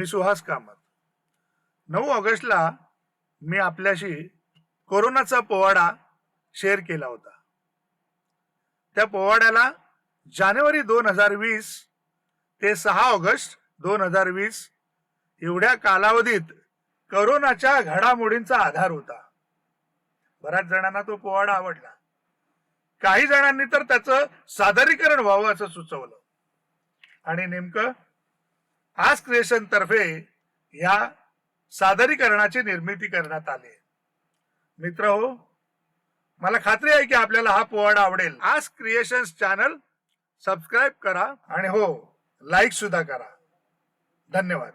मी सुहास कामत. 9 ऑगस्टला मी आपल्याशी कोरोनाचा पोवाडा शेअर केला होता. त्या पोवाड्याला जानेवारी 2020 ते 6 ऑगस्ट 2020 एवढ्या कालावधीत कोरोनाच्या घडामोडींचा आधार होता. बऱ्याच जणांना तो पोवाडा आवडला. काही जणांनी तर त्याचं सादरीकरण व्हावं असं सुचवलं. आणि नेमकं आज क्रिएशन तर्फे या सादरीकरणाची निर्मिती करण्यात आली. मित्र हो, मला खात्री आहे की आपल्याला हा पोवाडा आवडेल. आज क्रिएशन्स चॅनल सबस्क्राईब करा आणि हो, लाईक सुद्धा करा. धन्यवाद.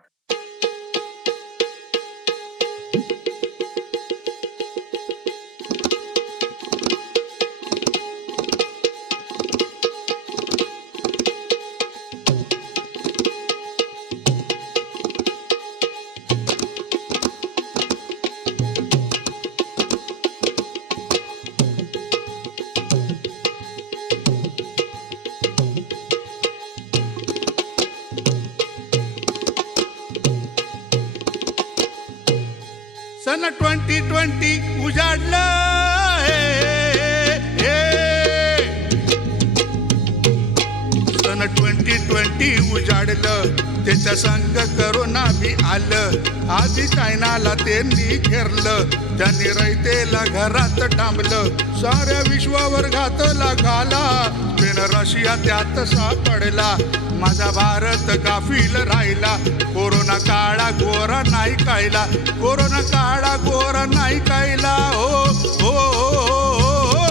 सन 2020 उजाडलं, सन 2020 उजाडलं, त्याच्या संग करोना बी आलं. आधी चायनाला त्यांनी घेरलं, त्यांनी रयतेला घरात डांबलं. साऱ्या विश्वावर घातला घाला, स्पेन रशिया त्यात सापडला. माझा भारत गाफील राहिला. कोरोना काळा गोरा नाही कायला, कोरोना काळा गोरा नाही कायला. हो हो हो,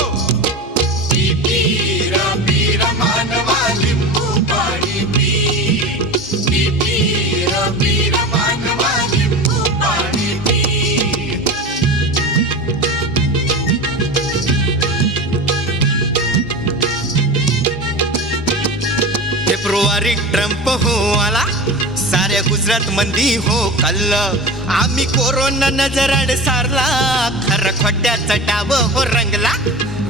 पीर पीर मानवा लिंबू पाणी पी, पीर पीर मानवा लिंबू पाणी पी. फेब्रुवारी ट्रम्प हो आला, साऱ्या गुजरात मंदी हो खाल्लं. आम्ही कोरोना नजराड सारला, खरं खोट्याचा डाव हो रंगला.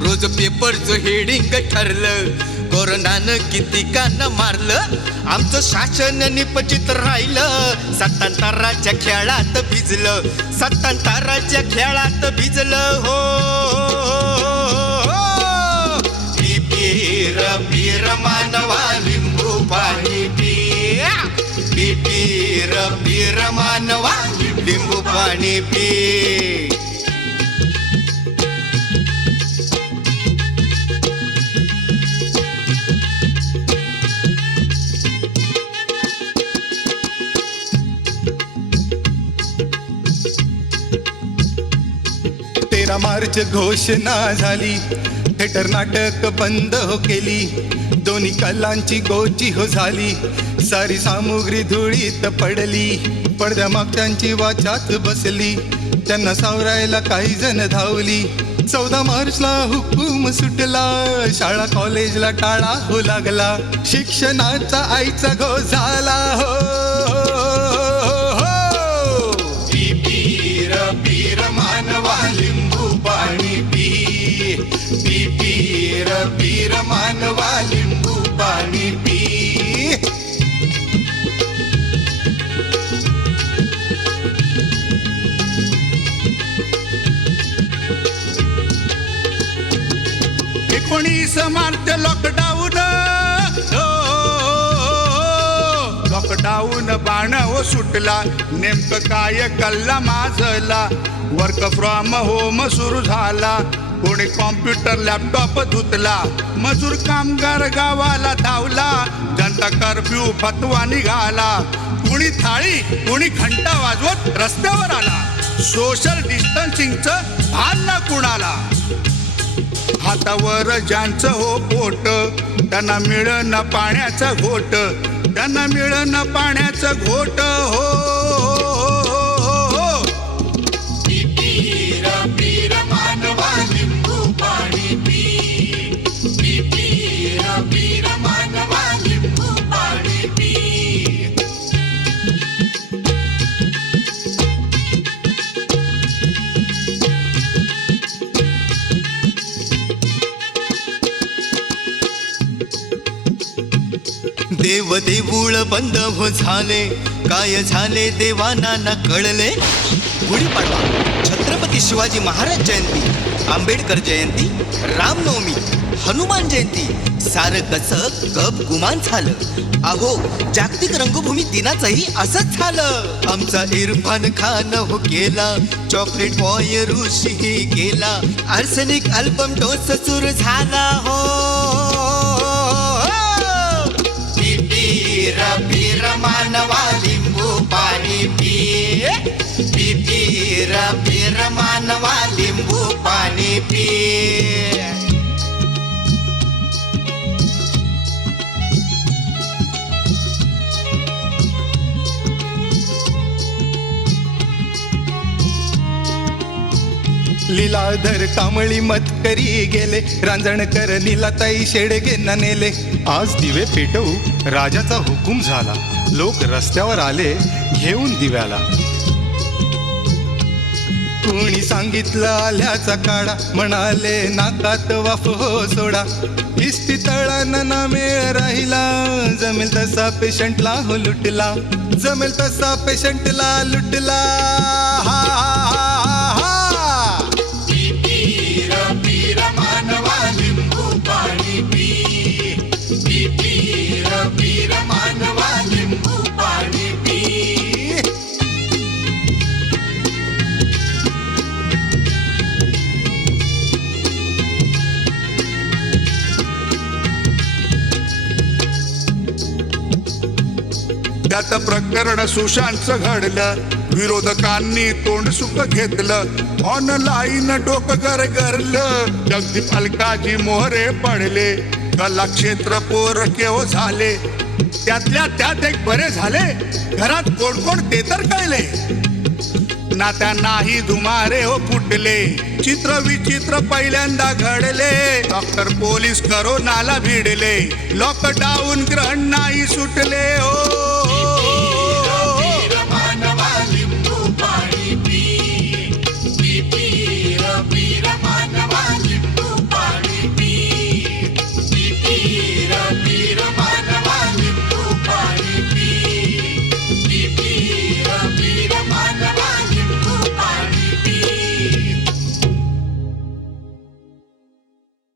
रोज पेपरचं हेडिंग ठरलं, कोरोनानं किती कानं मारलं. आमचं शासन निपचित राहिलं, सत्तांतराच्या खेळात भिजलं, सत्तांतराच्या खेळात भिजलं. हो पीर पीर मानवा लिंबू पाणी पी, पीर पीर मानवा लिंबू पाणी पी. तेरा मार्च घोषणा झाली, थिएटर नाटक बंद हो केली. दोन्ही कलांची गोची हो झाली, सारी सामुग्री धुळीत पडली. पडद्या मागच्यांची वाचात बसली, त्यांना सावरायला काही जण धावली. 14 मार्चला हुकूम सुटला, शाळा कॉलेजला टाळा हो लागला. शिक्षणाचा आईचा घो झाला. हो पीर पीर मानवा लिंबू पाणी पी, पीर पीर मानवा लिंबू पाणी पी. एकोणीस मार्च लॉकडाऊन, लॉकडाऊन बाण हो सुटला. नेमकं काय कल्ला माजला, वर्क फ्रॉम होम सुरू झाला. कोणी कॉम्प्युटर लॅपटॉप धुतला, मजूर कामगार गावाला धावला. जनता कर्फ्यू फतवा निघाला, कुणी थाळी कुणी घंटा वाजवत रस्त्यावर आला. सोशल डिस्टन्सिंगचं भान ना कुणाला. हातावर ज्यांचं हो पोट, त्यांना मिळन पाण्याचा घोट, त्यांना मिळन पाण्याचा घोट. हो पीर पीर मानवा लिंबू पाणी पी, पीर पीर मानवा लिंबू पाणी पी. देव देऊळ बंद हो झाले, काय झाले देवाना न कळले. गुढीपाडवा, छत्रपती शिवाजी महाराज जयंती, आंबेडकर जयंती, रामनवमी, हनुमान जयंती, सारं कसं गप गुमान झालं. अहो, जागतिक रंगभूमी दिनाचंही असंच झालं. आमचा इरफान खान हो केला, चॉकलेट बॉय ऋषी केला, आर्सेनिक अल्बम डोस सुरू झाला हो. पीर पीर मानवा लिंबू पाणी पी, पीर पीर मानवा लिंबू पाणी पी. लीलाधर कामळी मतकरी गेले, रांजणकर नीलाताई शेडगे न नेले. आज दिवे पेटवू राजाचा हुकूम झाला, लोक रस्त्यावर आले घेऊन दिव्याला. कोणी सांगितलं आल्याचा काढा, म्हणाले नाकात वाफ हो सोडा. इस्पितळानं ना मेळ राहिला, जमेल तसा पेशंटला हो लुटला, जमेल तसा पेशंटला लुटला. हा पीर मानवा लिंबू पाणी पी, पीर मानवा लिंबू पाणी पी. त्यात प्रकरण सुशांतचं घडलं, विरोधकांनी तोंड सुख घेतलं, ऑनलाईन डोकं गरगरलं. जगदीप अलकाजी मोहरे पडले, कलाक्षेत्र पोर केव झाले, त्यातल्या त्यात एक बरे झाले, घरात कोण कोण ते तर कळले. नात्यांनाही धुमारे हो फुटले, चित्र विचित्र पहिल्यांदा घडले. डॉक्टर पोलीस करोनाला भिडले, लॉकडाऊन ग्रहण नाही सुटले हो.